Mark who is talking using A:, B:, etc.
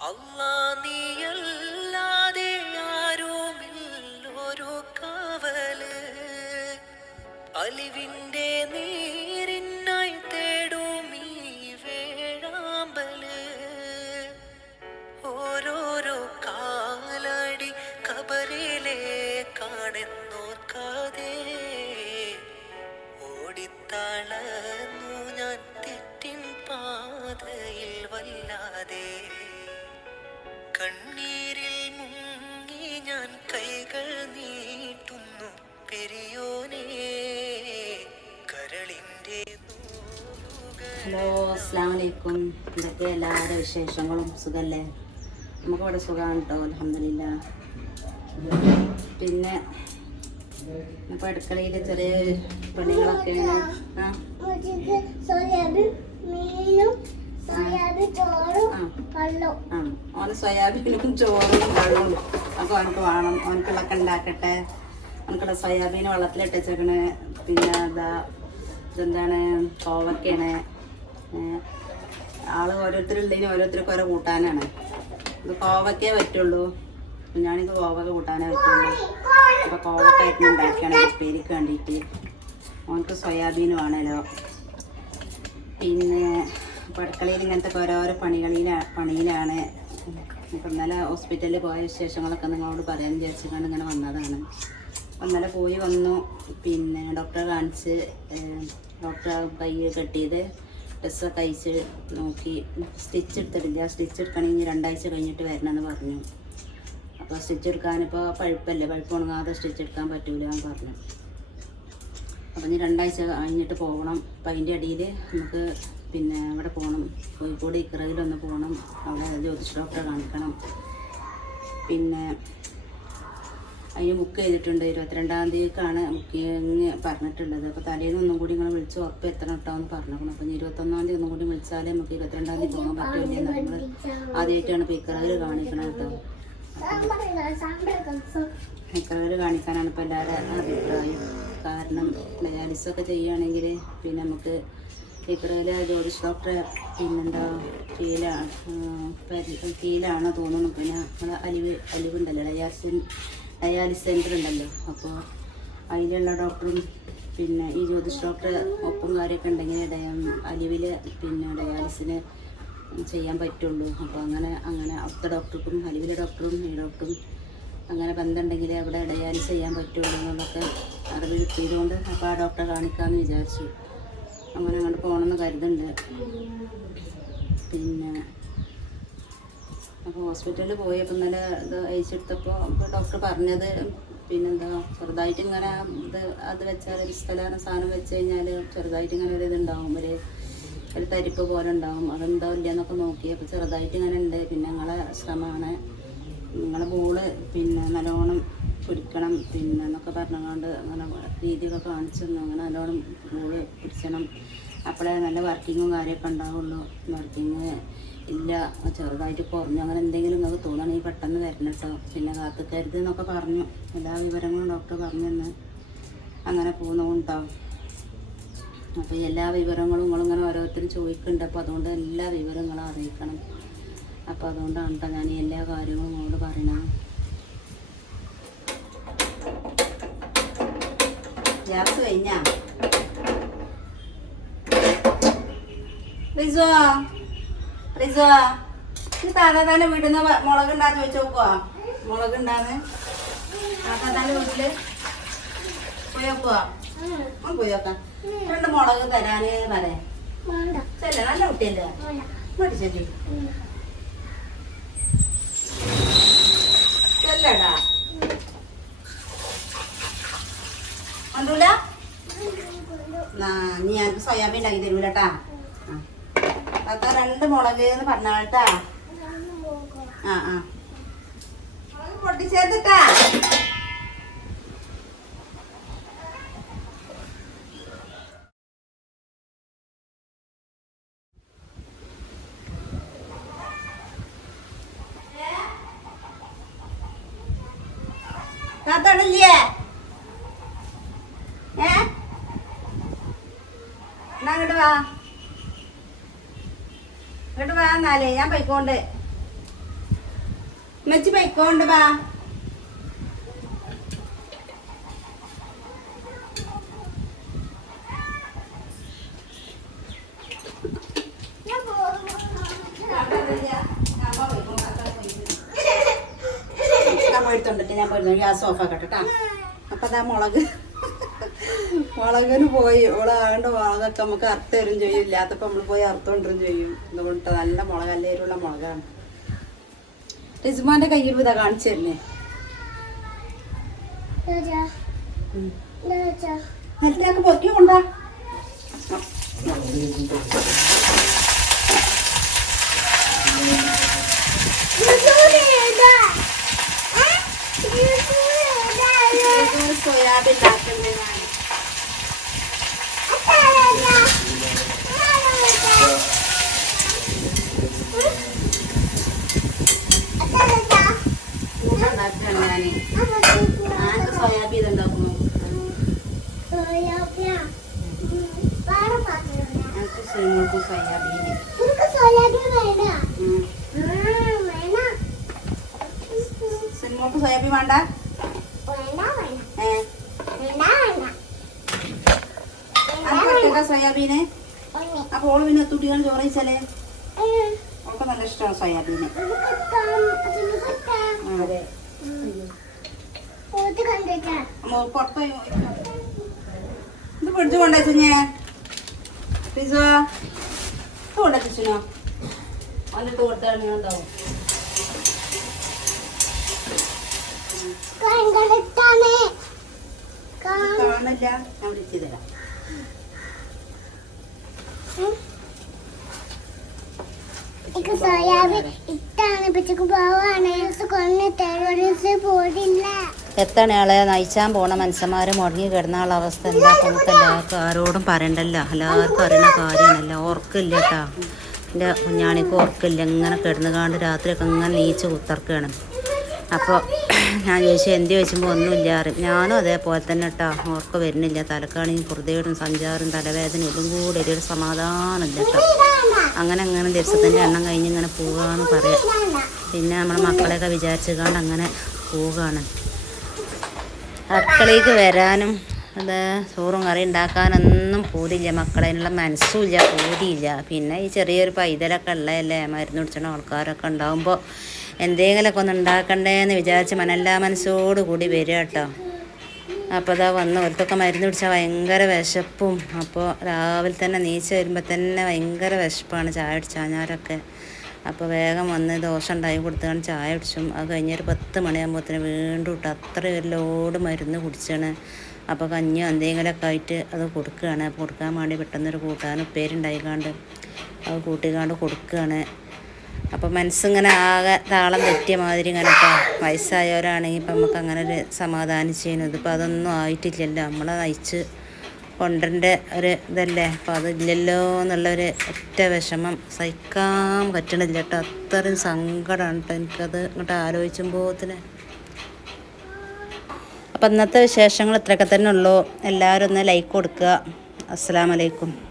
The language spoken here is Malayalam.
A: അല്ലാ നീയല്ലാതെ അലിവിന്റെ നീരിനായി
B: ഹലോ അസ്സാം വലൈക്കും എന്തൊക്കെ എല്ലാവരുടെ വിശേഷങ്ങളും? സുഖല്ലേ? നമുക്കിവിടെ സുഖമാണ് കേട്ടോ അലഹമില്ല പിന്നെ ഇപ്പം അടുക്കളയിൽ ചെറിയ പണികളൊക്കെ ആ? ഓന് സോയാബീനും ചോറും വെള്ളവും അപ്പൊ അവനക്ക് വേണം. അവനക്കുള്ളൊക്കെ ഉണ്ടാക്കട്ടെ. അവനക്കുള്ള സോയാബീൻ വെള്ളത്തിലിട്ടേക്കണേ പിന്നെ എന്താ ഇതെന്താണ്? കോവക്കയാണ്. ആൾ ഓരോരുത്തരുള്ളതിന് ഓരോരുത്തർക്ക് ഓരോ കൂട്ടാനാണ്. ഇത് കോവക്കേ പറ്റുള്ളൂ. അപ്പൊ ഞാനിത് കോവക്ക കൂട്ടാനേ പറ്റുള്ളൂ. അപ്പോൾ കോവക്കായിട്ട് ഉണ്ടാക്കിയാണ് ഉപ്പേരിക്ക് വേണ്ടിയിട്ട്. ഓനക്ക് സോയാബീൻ ആണല്ലോ പിന്നെ പടക്കളയിൽ ഇങ്ങനത്തെ ഓരോരോ പണികളില പണിയിലാണ്. ഇപ്പം ഇന്നലെ ഹോസ്പിറ്റലിൽ പോയ വിശേഷങ്ങളൊക്കെ നിങ്ങളോട് പറയാൻ വിചാരിച്ചുകൊണ്ട് ഇങ്ങനെ വന്നതാണ്. അപ്പം ഇന്നലെ പോയി വന്നു. പിന്നെ ഡോക്ടറെ കാണിച്ച് ഡോക്ടർ കൈ കെട്ടിയത്. ഡ്രസ്സൊക്കെ അയച്ച് നോക്കി സ്റ്റിച്ച് എടുത്തിട്ടില്ല. സ്റ്റിച്ച് എടുക്കണമെങ്കിൽ രണ്ടാഴ്ച കഴിഞ്ഞിട്ട് വരണമെന്ന് പറഞ്ഞു. അപ്പോൾ സ്റ്റിച്ച് എടുക്കാനിപ്പോൾ പഴുപ്പല്ലേ? പഴുപ്പ് ഉണങ്ങാതെ സ്റ്റിച്ച് എടുക്കാൻ പറ്റൂല എന്ന് പറഞ്ഞു. അപ്പം ഇനി രണ്ടാഴ്ച കഴിഞ്ഞിട്ട് പോകണം. അപ്പം അതിന്റെ ഇടയിൽ നമുക്ക് പിന്നെ അവിടെ പോകണം. കോഴിക്കോട് ഇക്കറയിലൊന്ന് പോകണം. അവിടെ ജ്യോതിഷ ഡോക്ടറെ കാണിക്കണം. പിന്നെ അതിന് ബുക്ക് ചെയ്തിട്ടുണ്ട്. ഇരുപത്തിരണ്ടാം തീയതിക്കാണ് ബുക്കിങ് പറഞ്ഞിട്ടുള്ളത്. അപ്പോൾ തലേന്ന് ഒന്നും കൂടി നിങ്ങൾ വിളിച്ച് ഉറപ്പ് എത്തണം കേട്ടോ എന്ന് പറഞ്ഞേക്കണം അപ്പം ഇരുപത്തൊന്നാം തീയതി ഒന്നും കൂടി വിളിച്ചാലേ നമുക്ക് ഇരുപത്തിരണ്ടാം തീയതി പോകാൻ പറ്റില്ല നമ്മൾ ആദ്യമായിട്ടാണ് ഇപ്പോൾ ഇക്കറയിൽ കാണിക്കണം കേട്ടോ ഹൈക്കറവിൽ കാണിക്കാനാണ് ഇപ്പോൾ എല്ലാവരും അഭിപ്രായം. കാരണം ഡയാലിസൊക്കെ ചെയ്യുകയാണെങ്കിൽ പിന്നെ നമുക്ക് ഹൈക്കറവിലെ ജ്യോതിഷ് ഡോക്ടറെ പിന്നെന്താ കീല കീലാണ് തോന്നുന്നു. പിന്നെ നമ്മളെ അലിവ് അലിവുണ്ടല്ലോ. ഡയാലിസിൻ ഡയാലിസ് സെന്റർ ഉണ്ടല്ലോ അപ്പോൾ അതിലുള്ള ഡോക്ടറും പിന്നെ ഈ ജ്യോതിഷ് ഡോക്ടർ ഒപ്പം കാര്യമൊക്കെ ഉണ്ടെങ്കിൽ ഡയ അലിവിൽ പിന്നെ ഡയാലിസിന് ചെയ്യാൻ പറ്റുള്ളൂ. അപ്പോൾ അങ്ങനെ അങ്ങനെ അവിടുത്തെ ഡോക്ടർക്കും അലിവിലെ ഡോക്ടറും ഈ ഡോക്ടറും അങ്ങനെ ബന്ധമുണ്ടെങ്കിൽ അവിടെ ഡയാലിസ് ചെയ്യാൻ പറ്റുള്ളൂ എന്നുള്ളൊക്കെ അറിവ് കിട്ടിയതുകൊണ്ട് അപ്പോൾ ആ ഡോക്ടറെ കാണിക്കാമെന്ന് വിചാരിച്ചു. അങ്ങനെ അങ്ങോട്ട് പോകണമെന്ന് കരുതുന്നുണ്ട്. പിന്നെ അപ്പോൾ ഹോസ്പിറ്റലിൽ അപ്പം ഇന്നലെ ഇത് അയച്ചെടുത്തപ്പോൾ ഡോക്ടർ പറഞ്ഞത് പിന്നെന്താ ചെറുതായിട്ട് ഇങ്ങനെ ഇത് അത് വെച്ചാൽ ഒരു സ്ഥലമാണ് സാധനം വെച്ച് കഴിഞ്ഞാൽ ചെറുതായിട്ട് ഇങ്ങനെ ഒരു ഇതുണ്ടാവും. ഒരു ഒരു തരിപ്പ് പോലെ ഉണ്ടാവും. അതെന്തോ ഇല്ലയെന്നൊക്കെ നോക്കി. അപ്പോൾ ചെറുതായിട്ട് ഇങ്ങനെ ഉണ്ട്. പിന്നെ ഞങ്ങളെ ശ്രമമാണ്. നിങ്ങളെ ബോൾ പിന്നെ നല്ലോണം പിടിക്കണം പിന്നെ എന്നൊക്കെ പറഞ്ഞുകൊണ്ട് അങ്ങനെ രീതിയൊക്കെ കാണിച്ചു തന്നു. അങ്ങനെ നല്ലോണം ബോൾ പിടിക്കണം അപ്പോഴേ നല്ല വർക്കിങ്ങും കാര്യമൊക്കെ ഉണ്ടാവുള്ളൂ. വർക്കിങ് ഇല്ല ചെറുതായിട്ട് കുറഞ്ഞു. അങ്ങനെ എന്തെങ്കിലും നിങ്ങൾക്ക് തോന്നണമെങ്കിൽ പെട്ടെന്ന് വരണം കേട്ടോ പിന്നെ കാത്തുക്കരുത് എന്നൊക്കെ പറഞ്ഞു. എല്ലാ വിവരങ്ങളും ഡോക്ടർ പറഞ്ഞു തന്ന്. അങ്ങനെ പോകുന്നുണ്ടാവും അപ്പോൾ എല്ലാ വിവരങ്ങളും നിങ്ങളിങ്ങനെ ഓരോരുത്തരും ചോദിക്കുന്നുണ്ട്. അപ്പോൾ അതുകൊണ്ട് എല്ലാ വിവരങ്ങളും അറിയിക്കണം. അപ്പോൾ അതുകൊണ്ടാണ് ഞാൻ ഈ എല്ലാ കാര്യങ്ങളും നിങ്ങളോട് പറയണത് ഗ്യാസ് കഴിഞ്ഞാ? റിസോ? റിസോ ഈ താതാതാന്റെ വീട്ടിൽ നിന്ന് മുളക് ഉണ്ടാന്ന് വെച്ച് നോക്കുവാ. മുളക് ഉണ്ടാന്ന് താതാതാന്റെ വീട്ടിൽ പോയി നോക്കുവാ. ഒന്ന് പോയി നോക്കാം. രണ്ട് മുളക് തരാന് പറയാം ചെല്ല നല്ല കുട്ടിയല്ലേ?
C: ഉം.
B: ചെല്ലടാ. കണ്ടൂല എനിക്ക് സോയാബീൻ ഉണ്ടാക്കി തരൂലട്ടാ. അത്ത രണ്ട് മുളക് എന്ന് പറഞ്ഞാട്ടാ
C: കേട്ടാ
B: ആ ആ. പൊട്ടിച്ചേർത്തിട്ടാ. താത്തണില്ലേ ഏ? എന്നാ അങ്ങോട്ട് വാ. ഇങ്ങോട്ട് എന്നാലേ ഞാൻ പൈക്കോണ്ട് ഉമ്മച്ചി പൈക്കോണ്ട് വാ.
C: ഞാൻ
B: പോയിട്ടുണ്ട് ഞാൻ പോയിരുന്നു ഗ്യാസ് ഓഫ് ആക്കട്ടെ കേട്ടോ. അപ്പൊ അതാ മുളക്. മുളകിന് പോയി ഇവിടെ ആകേണ്ട മുളകൊക്കെ നമുക്ക് അറുത്ത് തരും ചെയ്യും. ഇല്ലാത്തപ്പോ നമ്മൾ പോയി അറുത്തോണ്ടും ചെയ്യും. അതുകൊണ്ട് നല്ല മുളക് നല്ല എരിവുള്ള മുളകാണ്. റിസ്മാന്റെ കയ്യിൽ ഇതാ കാണിച്ചു തരുന്നേ. പൊക്കി കൊണ്ടാ. സോയാബീൻ ഉണ്ടാക്കുന്നത് ഞാൻ കൂടെ ഞാൻ ഞാനൊക്കെ സോയാബീൻ ഉണ്ടാക്കുന്നു ഞങ്ങൾക്ക് സിനിമക്കും സോയാബീൻ സിനിമക്ക് സോയാബീൻ വേണ്ട? സോയാബീന്? അപ്പോൾ ഓൾ പിന്നെ തുടികൾ ചോറ് വെച്ചാലേ അവൾക്ക് നല്ല ഇഷ്ടമാണ് സോയാബീന്. അതെ. പുറത്ത്. ഇത് പിടിച്ചു കൊണ്ടേ ഞാൻ പിസോ ഇത് കൊണ്ടുവച്ചോ വന്നിട്ട് കൊടുത്താണ് ഞാൻ ഉണ്ടാവും. കാണില്ല ഞാൻ വിളിച്ചു തരാം.
C: സോയാബീൻ ഇട്ടാണ്. പിച്ചക്ക് പോവാണ്. കൊന്ന് ടെററിസ്റ്റ് പോടില്ല
B: എത്താണ് നയിച്ചാൻ പോണ മനുഷ്യന്മാർ മുടങ്ങി കിടന്ന ആളെ അവസ്ഥ എന്താ? നമുക്ക് എല്ലാവർക്കും ആരോടും പറയണ്ടല്ലോ. എല്ലാവർക്കും അറിയണ കാര്യമാണല്ലോ. ഓർക്കില്ല കേട്ടാ. എന്റെ കുഞ്ഞാണിക്ക് ഓർക്കില്ല ഇങ്ങനെ കിടന്നു കാണ്ട് രാത്രിയൊക്കെ ഇങ്ങനെ നീച്ച് കുത്തർക്കുകയാണ് അപ്പോൾ ഞാൻ ചോദിച്ചു എന്ത് ചോദിച്ചുമ്പോൾ ഒന്നുമില്ല അറിയും ഞാനും അതേപോലെ തന്നെ കേട്ടോ. ഓർക്ക് വരുന്നില്ല. തലക്കാണെങ്കിൽ കുറുതേടും സഞ്ചാരം തലവേദന ഇതും കൂടെ ഒരു സമാധാനമില്ല കേട്ടോ. അങ്ങനെ അങ്ങനെ ദിവസത്തിന്റെ എണ്ണം കഴിഞ്ഞ് ഇങ്ങനെ പോകാന്ന് പറയാം. പിന്നെ നമ്മളെ മക്കളെയൊക്കെ വിചാരിച്ചു വിചാരിച്ചുകൊണ്ട് അങ്ങനെ പോവുകയാണ് അടുക്കളയ്ക്ക് വരാനും അത് ചോറും കറി ഉണ്ടാക്കാനൊന്നും പൂതിയില്ല. മക്കളതിനുള്ള മനസ്സുമില്ല പൂതിയില്ല. പിന്നെ ഈ ചെറിയൊരു പൈതലൊക്കെ ഉള്ളതല്ലേ? മരുന്ന് കുടിച്ചണ ആൾക്കാരൊക്കെ ഉണ്ടാകുമ്പോൾ എന്തെങ്കിലുമൊക്കെ ഒന്ന് ഉണ്ടാക്കണ്ടേന്ന് വിചാരിച്ച് മനല്ലാ മനസ്സോട് കൂടി വരിക കേട്ടോ. അപ്പോൾ അതാ വന്ന് ഒരുത്തൊക്കെ മരുന്ന് കുടിച്ചാൽ ഭയങ്കര വിശപ്പും. അപ്പോൾ രാവിലെ തന്നെ നീച്ച് വരുമ്പോൾ തന്നെ ഭയങ്കര വിശപ്പാണ് ചായ കുടിച്ചാഞ്ഞാരൊക്കെ അപ്പോൾ വേഗം വന്ന് ദോശ ഉണ്ടായി കൊടുത്താണ് ചായ കുടിച്ചും. അത് കഴിഞ്ഞൊരു പത്ത് മണിയാകുമ്പോഴത്തേന് വീണ്ടും ഇട്ട് അത്ര ഒരു ലോഡ് മരുന്ന് കുടിച്ചാണ്. അപ്പോൾ കഞ്ഞി എന്തെങ്കിലുമൊക്കെ ആയിട്ട് അത് കൊടുക്കുകയാണ്. അപ്പോൾ കൊടുക്കാൻ വേണ്ടി പെട്ടെന്നൊരു കൂട്ടാൻ ഉപ്പേരുണ്ടായിക്കാണ്ട് അത് കൂട്ടിക്കാണ്ട് കൊടുക്കുകയാണ്. അപ്പോൾ മനസ്സിങ്ങനെ ആകെ താളം തെറ്റിയ മാതിരി ഇങ്ങനെ ഇപ്പോൾ വയസ്സായവരാണെങ്കിൽ ഇപ്പം നമുക്ക് അങ്ങനെ ഒരു സമാധാനം ചെയ്യുന്നത് ഇപ്പോൾ അതൊന്നും ആയിട്ടില്ലല്ലോ. നമ്മളെ നയിച്ച് കൊണ്ടരേണ്ട ഒരു ഇതല്ലേ? അപ്പോൾ അതില്ലല്ലോ എന്നുള്ളൊരു ഒറ്റ വിഷമം. സഹിക്കാൻ പറ്റണില്ല കേട്ടോ. അത്രയും സങ്കടമാണ് കേട്ടോ എനിക്കത് ഇങ്ങോട്ട് ആലോചിച്ചുമ്പോത്തിന് അപ്പം ഇന്നത്തെ വിശേഷങ്ങൾ ഇത്രയൊക്കെ തന്നെ ഉള്ളൂ. എല്ലാവരും ഒന്ന് ലൈക്ക് കൊടുക്കുക. അസ്സാം വലൈക്കും